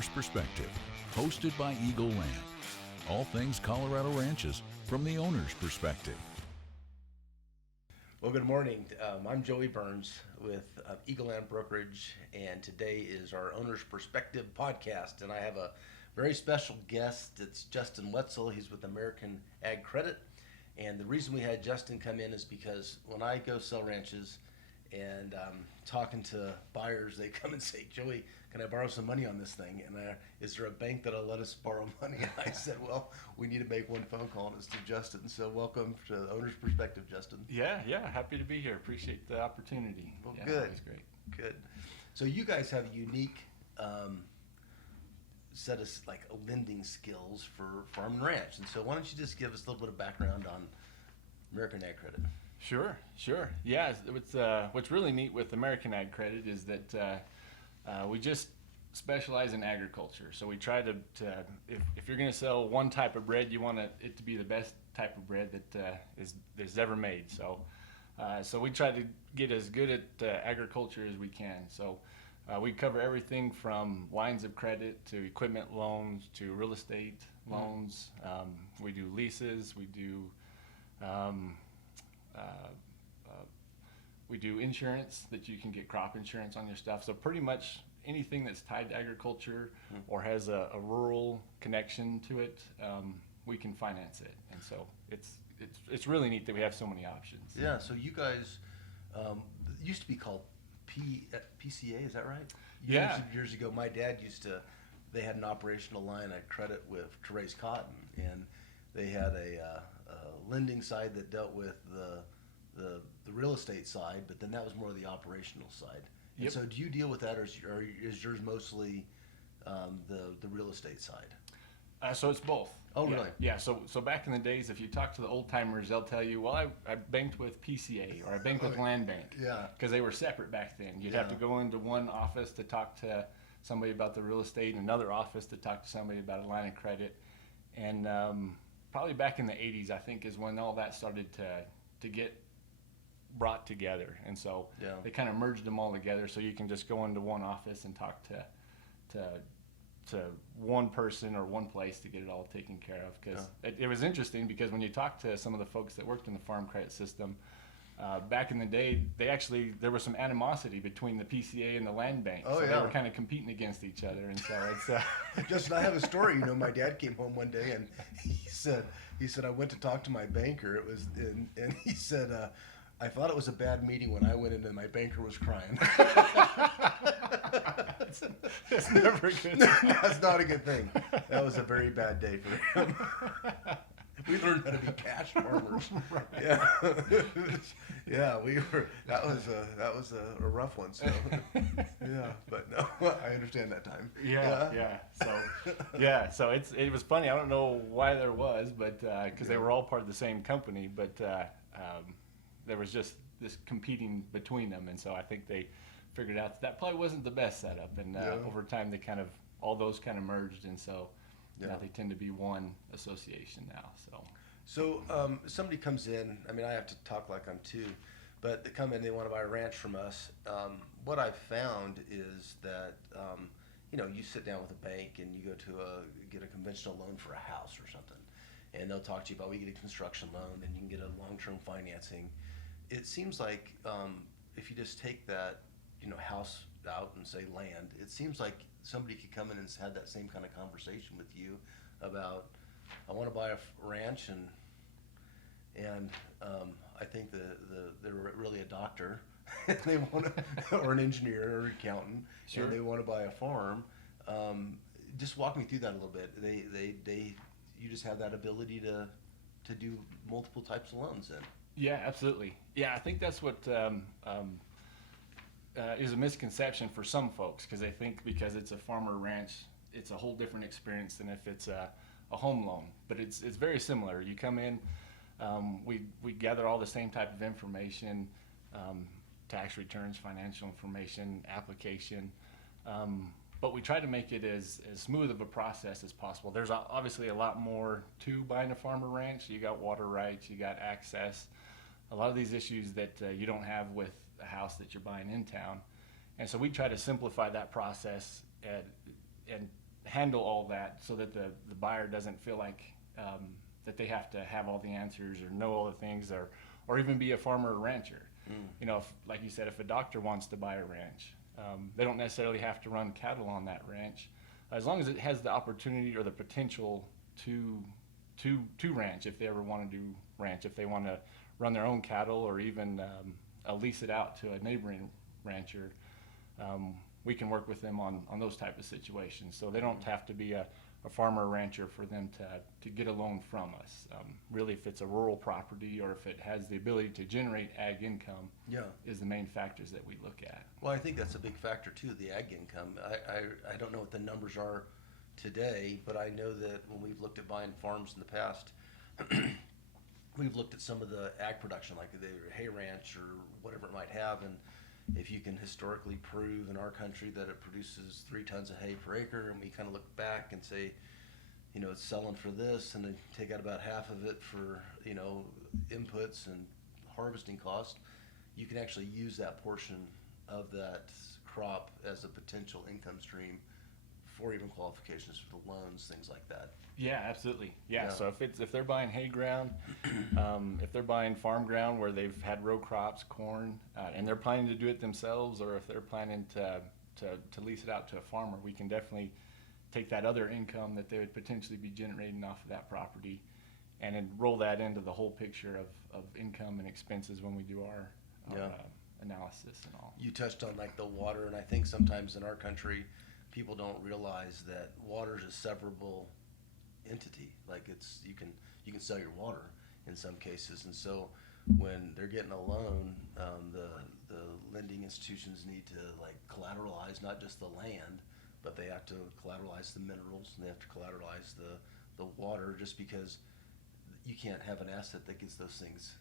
Owner's Perspective, hosted by Eagle Land. All things Colorado ranches from the owner's perspective. Well, good morning. I'm Joey Burns with Eagle Land Brokerage, and today is our Owner's Perspective podcast. And I have a very special guest. It's Justin Wetzel. He's with American AgCredit. And the reason we had Justin come in is because when I go sell ranches and talking to buyers, they come and say, Joey, can I borrow some money on this thing? And is there a bank that'll let us borrow money? And I said, well, we need to make one phone call, and it's to Justin. So welcome to the Owner's Perspective, Justin. Yeah, happy to be here. Appreciate the opportunity. Well, yeah, good. That's great. Good. So you guys have a unique set of like lending skills for farm and ranch. And so why don't you just give us a little bit of background on American AgCredit? Sure. Yeah, what's really neat with American AgCredit is that we just specialize in agriculture. So we try to if you're going to sell one type of bread, you want it to be the best type of bread that is ever made. So we try to get as good at agriculture as we can. So we cover everything from lines of credit to equipment loans to real estate loans. We do leases. We do insurance that you can get crop insurance on your stuff. So pretty much anything that's tied to agriculture or has a rural connection to it, we can finance it. And so it's really neat that we have so many options. Yeah. So you guys it used to be called PCA. Is that right? Years ago, my dad they had an operational line of credit to raise cotton, and they had a lending side that dealt with the real estate side, but then that was more the operational side. And Yep. so do you deal with that, or is yours mostly the real estate side? So it's both. Oh, yeah. really? Yeah. So back in the days, if you talk to the old timers, they'll tell you, well, I banked with PCA or I banked with Land Bank. Yeah. Because they were separate back then. You'd have to go into one office to talk to somebody about the real estate, and another office to talk to somebody about a line of credit. And probably back in the 80s, I think, is when all that started to get brought together. And so they kind of merged them all together, so you can just go into one office and talk to one person or one place to get it all taken care of. Because it was interesting, because when you talk to some of the folks that worked in the farm credit system, back in the day, there was some animosity between the PCA and the Land Bank. Oh, so yeah. they were kind of competing against each other, and so it's Justin, I have a story. My dad came home one day and he said I went to talk to my banker. And he said I thought it was a bad meeting when I went in and my banker was crying. it's never a good. That's not a good thing. That was a very bad day for him. We learned how to be cash farmers. Right. Yeah, yeah. That was a rough one. So yeah, but no, I understand that time. Yeah. So it was funny. I don't know why there was, but because they were all part of the same company, but there was just this competing between them, and so I think they figured out that probably wasn't the best setup, and over time they all those kind of merged, and so. Yeah, they tend to be one association now. So somebody comes in. I mean, I have to talk like I'm two, but they come in. They want to buy a ranch from us. What I've found is that you sit down with a bank and you go to get a conventional loan for a house or something, and they'll talk to you about we get a construction loan and you can get a long-term financing. It seems like if you just take that house out and say land, it seems like somebody could come in and have that same kind of conversation with you about, I want to buy a ranch, and I think they're really a doctor, they want to, or an engineer or an accountant, Sure. And they want to buy a farm. Just walk me through that a little bit. You just have that ability to do multiple types of loans then. Yeah, absolutely. Yeah, I think that's what is a misconception for some folks, because they think because it's a farmer ranch, it's a whole different experience than if it's a home loan. But it's very similar. You come in, we gather all the same type of information, tax returns, financial information, application, but we try to make it as smooth of a process as possible. There's obviously a lot more to buying a farmer ranch. You got water rights, you got access, a lot of these issues that you don't have with a house that you're buying in town. And so we try to simplify that process and handle all that so that the buyer doesn't feel like that they have to have all the answers or know all the things, or even be a farmer or rancher. You know, if, like you said, if a doctor wants to buy a ranch, they don't necessarily have to run cattle on that ranch, as long as it has the opportunity or the potential to ranch. If they ever want to do ranch, if they want to run their own cattle, or even lease it out to a neighboring rancher, we can work with them on those type of situations. So they don't have to be a farmer or rancher for them to get a loan from us. Really, if it's a rural property or if it has the ability to generate ag income, is the main factors that we look at. Well, I think that's a big factor too, the ag income. I don't know what the numbers are today, but I know that when we've looked at buying farms in the past, we've looked at some of the ag production, like the hay ranch or whatever it might have, and if you can historically prove in our country that it produces 3 tons of hay per acre, and we kind of look back and say, you know, it's selling for this, and then take out about half of it for, you know, inputs and harvesting cost, you can actually use that portion of that crop as a potential income stream for even qualifications for the loans, things like that. Yeah, absolutely. Yeah. So if they're buying hay ground, if they're buying farm ground where they've had row crops, corn, and they're planning to do it themselves, or if they're planning to lease it out to a farmer, we can definitely take that other income that they would potentially be generating off of that property, and then roll that into the whole picture of income and expenses when we do our analysis and all. You touched on like the water, and I think sometimes in our country, people don't realize that water is a severable entity. Like you can sell your water in some cases, and so when they're getting a loan, the lending institutions need to like collateralize not just the land, but they have to collateralize the minerals, and they have to collateralize the water, just because you can't have an asset that gets those things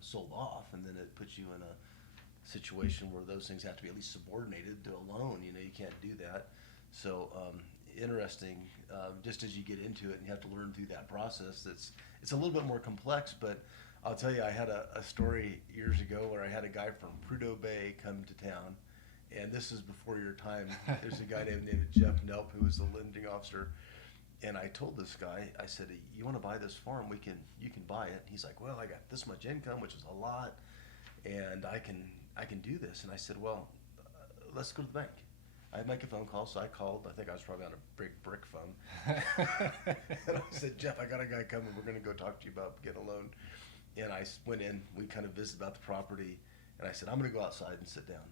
sold off, and then it puts you in a situation where those things have to be at least subordinated to a loan. You know, you can't do that. So interesting, just as you get into it and you have to learn through that process, it's a little bit more complex. But I'll tell you, I had a story years ago where I had a guy from Prudhoe Bay come to town, and this is before your time. There's a guy named Jeff Nelp who was the lending officer, and I told this guy, I said, you want to buy this farm, you can buy it. He's like, well, I got this much income, which is a lot, and I can do this. And I said, well, let's go to the bank. I'd make a phone call, so I called. I think I was probably on a big brick phone. And I said, Jeff, I got a guy coming. We're going to go talk to you about getting a loan. And I went in. We kind of visited about the property. And I said, I'm going to go outside and sit down.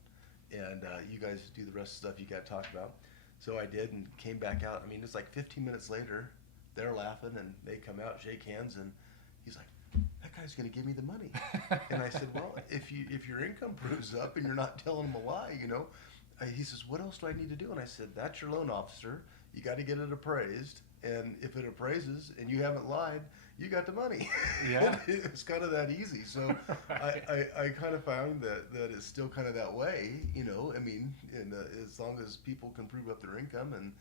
And you guys do the rest of the stuff you got to talk about. So I did, and came back out. I mean, it's like 15 minutes later. They're laughing, and they come out, shake hands, and he's like, that guy's going to give me the money. And I said, well, if your income proves up and you're not telling him a lie, you know. He says, what else do I need to do? And I said, that's your loan officer. You got to get it appraised. And if it appraises and you haven't lied, you got the money. Yeah. It's kind of that easy. So I kind of found that it's still kind of that way, you know. I mean, as long as people can prove up their income and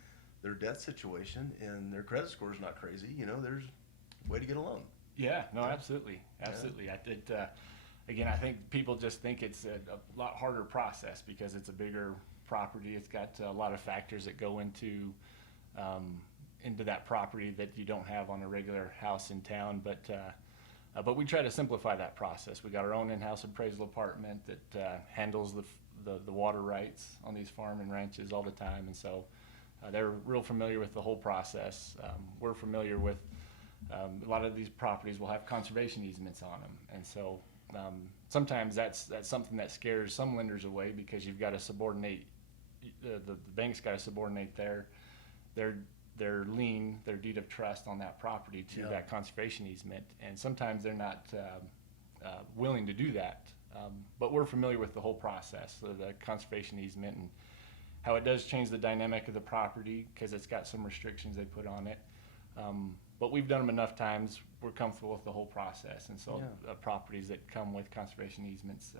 their debt situation and their credit score is not crazy, you know, there's a way to get a loan. Yeah, no, absolutely. Yeah. Again, I think people just think it's a lot harder process because it's a bigger property. It's got a lot of factors that go into that property that you don't have on a regular house in town. But we try to simplify that process. We got our own in-house appraisal department that handles the water rights on these farm and ranches all the time, and so they're real familiar with the whole process. We're familiar with a lot of these properties will have conservation easements on them, and so sometimes that's something that scares some lenders away because you've got to subordinate the bank's got to subordinate their lien, their deed of trust on that property to that conservation easement, and sometimes they're not willing to do that. But we're familiar with the whole process, so the conservation easement and how it does change the dynamic of the property because it's got some restrictions they put on it. But we've done them enough times, we're comfortable with the whole process, and so properties that come with conservation easements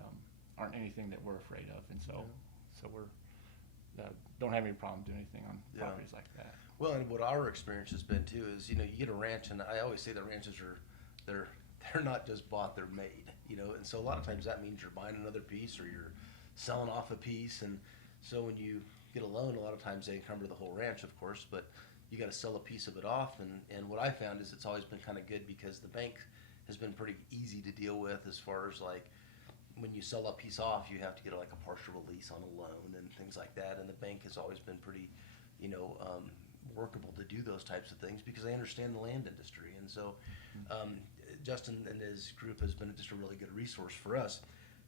aren't anything that we're afraid of, and so we're don't have any problem doing anything on properties like that. Well, and what our experience has been too is, you know, you get a ranch, and I always say that ranches they're not just bought, they're made, you know, and so a lot of times that means you're buying another piece or you're selling off a piece, and so when you get a loan, a lot of times they encumber the whole ranch, of course, but you got to sell a piece of it off. And what I found is it's always been kind of good because the bank has been pretty easy to deal with as far as like when you sell a piece off, you have to get like a partial release on a loan and things like that. And the bank has always been pretty, workable to do those types of things because they understand the land industry. And so Justin and his group has been just a really good resource for us.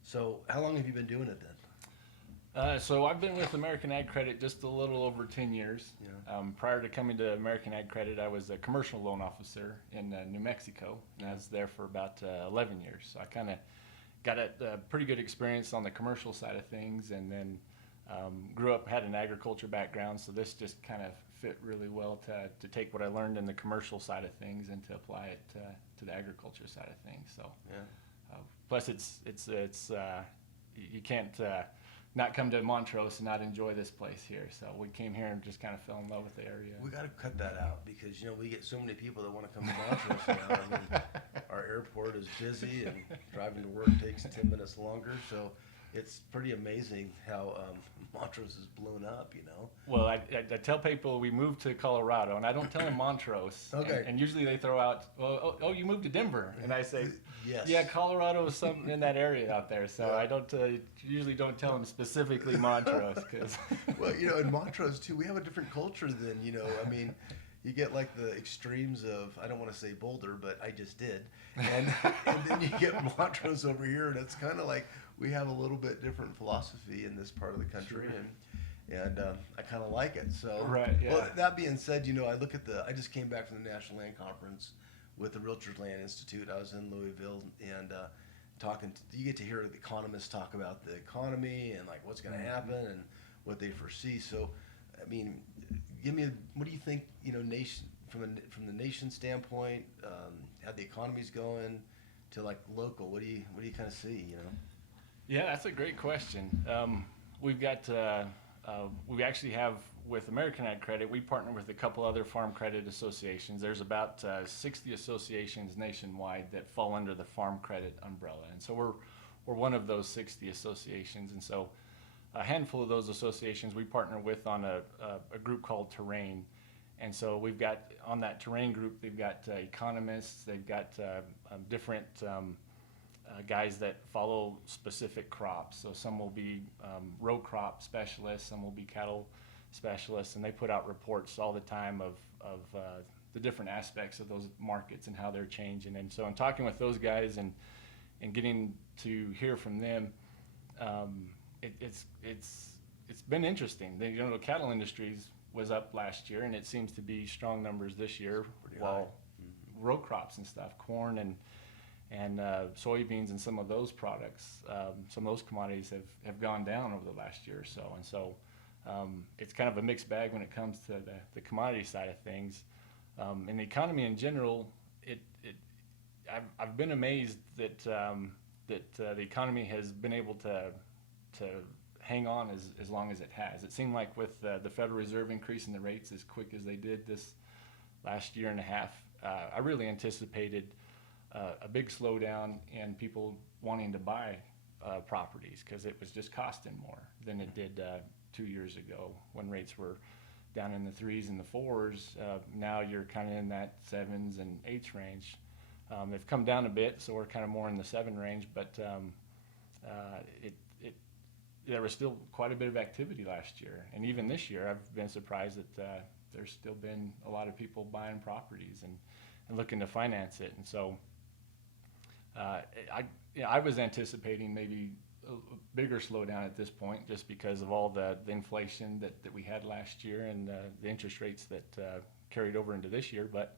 So how long have you been doing it then? So I've been with American AgCredit just a little over 10 years. Yeah. Prior to coming to American AgCredit, I was a commercial loan officer in New Mexico, and I was there for about 11 years. So I kind of got a pretty good experience on the commercial side of things, and then grew up, had an agriculture background, so this just kind of fit really well to take what I learned in the commercial side of things and to apply it to the agriculture side of things. So, Yeah. Plus it's you can't not come to Montrose and not enjoy this place here. So we came here and just kind of fell in love with the area. We got to cut that out because we get so many people that want to come to Montrose now. I mean, our airport is busy and driving to work takes 10 minutes longer. So it's pretty amazing how Montrose has blown up. Well, I tell people we moved to Colorado, and I don't tell them Montrose. Okay. And usually they throw out, well, oh, you moved to Denver, and I say, Yes. yeah, Colorado is something in that area out there. So Yeah. I don't usually don't tell them specifically Montrose because. Well, in Montrose too, we have a different culture than I mean, you get like the extremes of, I don't want to say Boulder, but I just did, and then you get Montrose over here, and it's kind of like we have a little bit different philosophy in this part of the country, Sure. and I kind of like it. So, Right, yeah. Well, that being said, I just came back from the National Land Conference with the Realtors Land Institute. I was in Louisville and you get to hear the economists talk about the economy and like what's going to happen and what they foresee. So, I mean, what do you think? Nation from the nation standpoint, how the economy's going to like local. What do you kind of see? Yeah, that's a great question. We've got we actually have with American AgCredit, we partner with a couple other farm credit associations. There's about 60 associations nationwide that fall under the farm credit umbrella, and so we're one of those 60 associations. And so a handful of those associations we partner with on a group called Terrain. And so we've got on that Terrain group, they've got economists, they've got different guys that follow specific crops. So some will be row crop specialists, some will be cattle specialists, and they put out reports all the time of the different aspects of those markets and how they're changing. And so in talking with those guys and getting to hear from them, it's been interesting. The cattle industries was up last year, and it seems to be strong numbers this year. While row crops and stuff, corn and soybeans and some of those products, some of those commodities have gone down over the last year or so. And so it's kind of a mixed bag when it comes to the commodity side of things. In the economy in general, I've been amazed that the economy has been able to hang on as long as it has. It seemed like with the Federal Reserve increasing the rates as quick as they did this last year and a half, I really anticipated a big slowdown in people wanting to buy properties because it was just costing more than it did 2 years ago when rates were down in the 3s and the 4s. Now you're kind of in that 7s and 8s range. They've come down a bit, so we're kind of more in the 7 range, but there was still quite a bit of activity last year. And even this year, I've been surprised that there's still been a lot of people buying properties and looking to finance it. And so I was anticipating maybe a bigger slowdown at this point just because of all the inflation that we had last year and the interest rates that carried over into this year. But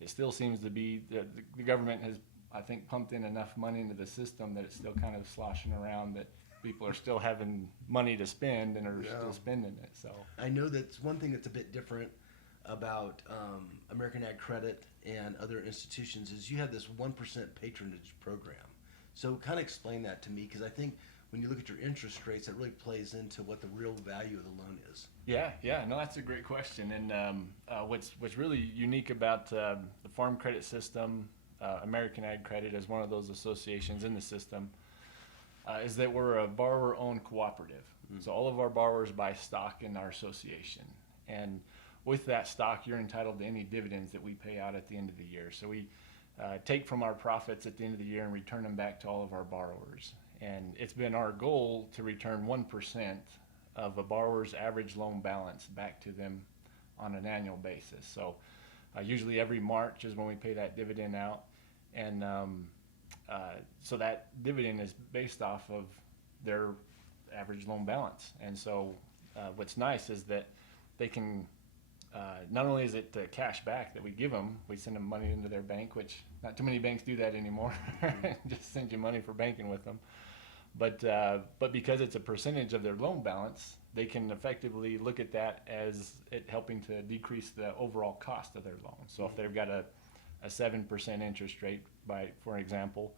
it still seems to be the government has, I think, pumped in enough money into the system that it's still kind of sloshing around, that people are still having money to spend and are still spending it. So I know that's one thing that's a bit different about American AgCredit and other institutions is you have this 1% patronage program. So kind of explain that to me, because I think when you look at your interest rates, it really plays into what the real value of the loan is. Yeah, no, that's a great question. And what's really unique about the farm credit system, American AgCredit as one of those associations in the system, is that we're a borrower-owned cooperative. So all of our borrowers buy stock in our association, and with that stock, you're entitled to any dividends that we pay out at the end of the year. So we take from our profits at the end of the year and return them back to all of our borrowers. And it's been our goal to return 1% of a borrower's average loan balance back to them on an annual basis. So usually every March is when we pay that dividend out. And so that dividend is based off of their average loan balance. And so what's nice is that they can, not only is it cash back that we give them, we send them money into their bank, which not too many banks do that anymore, just send you money for banking with them. But because it's a percentage of their loan balance, they can effectively look at that as it helping to decrease the overall cost of their loan. So if they've got a 7% interest rate, for example,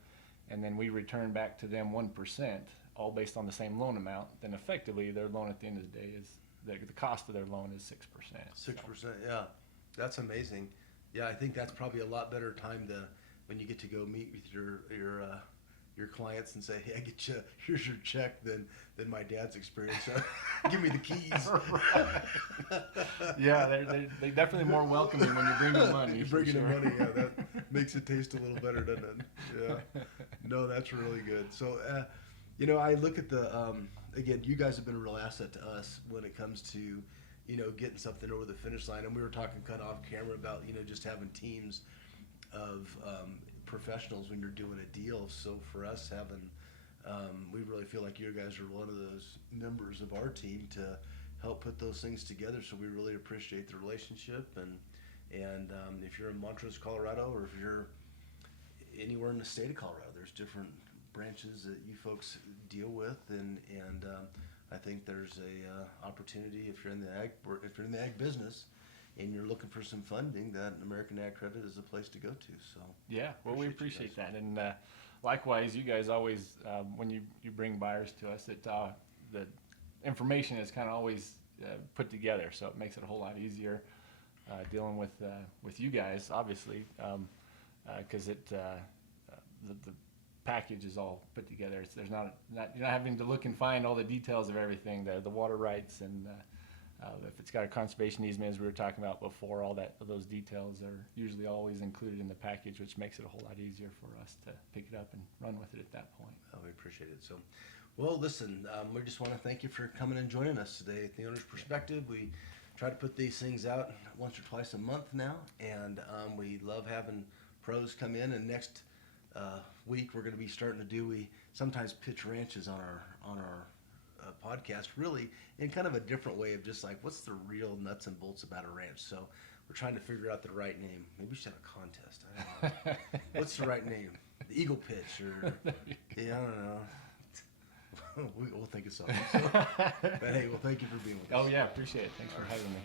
and then we return back to them 1%, all based on the same loan amount, then effectively their loan at the end of the day is, the cost of their loan is 6%. 6%, yeah. That's amazing. Yeah, I think that's probably a lot better time when you get to go meet with your clients and say, hey, here's your check than my dad's experience. Give me the keys. Yeah, they're definitely more welcoming when you bring them money. You bring them money, yeah, that makes it taste a little better, doesn't it? Yeah. No, that's really good. So, I look at again, you guys have been a real asset to us when it comes to, getting something over the finish line. And we were talking kind of off camera about, just having teams of professionals when you're doing a deal. So for us we really feel like you guys are one of those members of our team to help put those things together. So we really appreciate the relationship. And if you're in Montrose, Colorado, or if you're anywhere in the state of Colorado, there's different branches that you folks deal with, and I think there's a opportunity if you're in the ag business and you're looking for some funding, that American AgCredit is the place to go to. So yeah, well, we appreciate that, and likewise, you guys always when you bring buyers to us, the information is kind of always put together, so it makes it a whole lot easier dealing with you guys, obviously, because the package is all put together. There's not you're not having to look and find all the details of everything, the water rights, and if it's got a conservation easement, as we were talking about before, those details are usually always included in the package, which makes it a whole lot easier for us to pick it up and run with it at that point. Oh, we appreciate it. So, well, listen, we just want to thank you for coming and joining us today at The Owner's Perspective. We try to put these things out once or twice a month now, and we love having pros come in. And next week we're going to be starting to we sometimes pitch ranches on our podcast, really in kind of a different way of just like, what's the real nuts and bolts about a ranch? So we're trying to figure out the right name. Maybe we should have a contest. I don't know. What's the right name? The Eagle Pitch, or yeah, I don't know. We'll think of something. So, but hey, well, thank you for being with us. Oh yeah, appreciate it. Thanks for having me.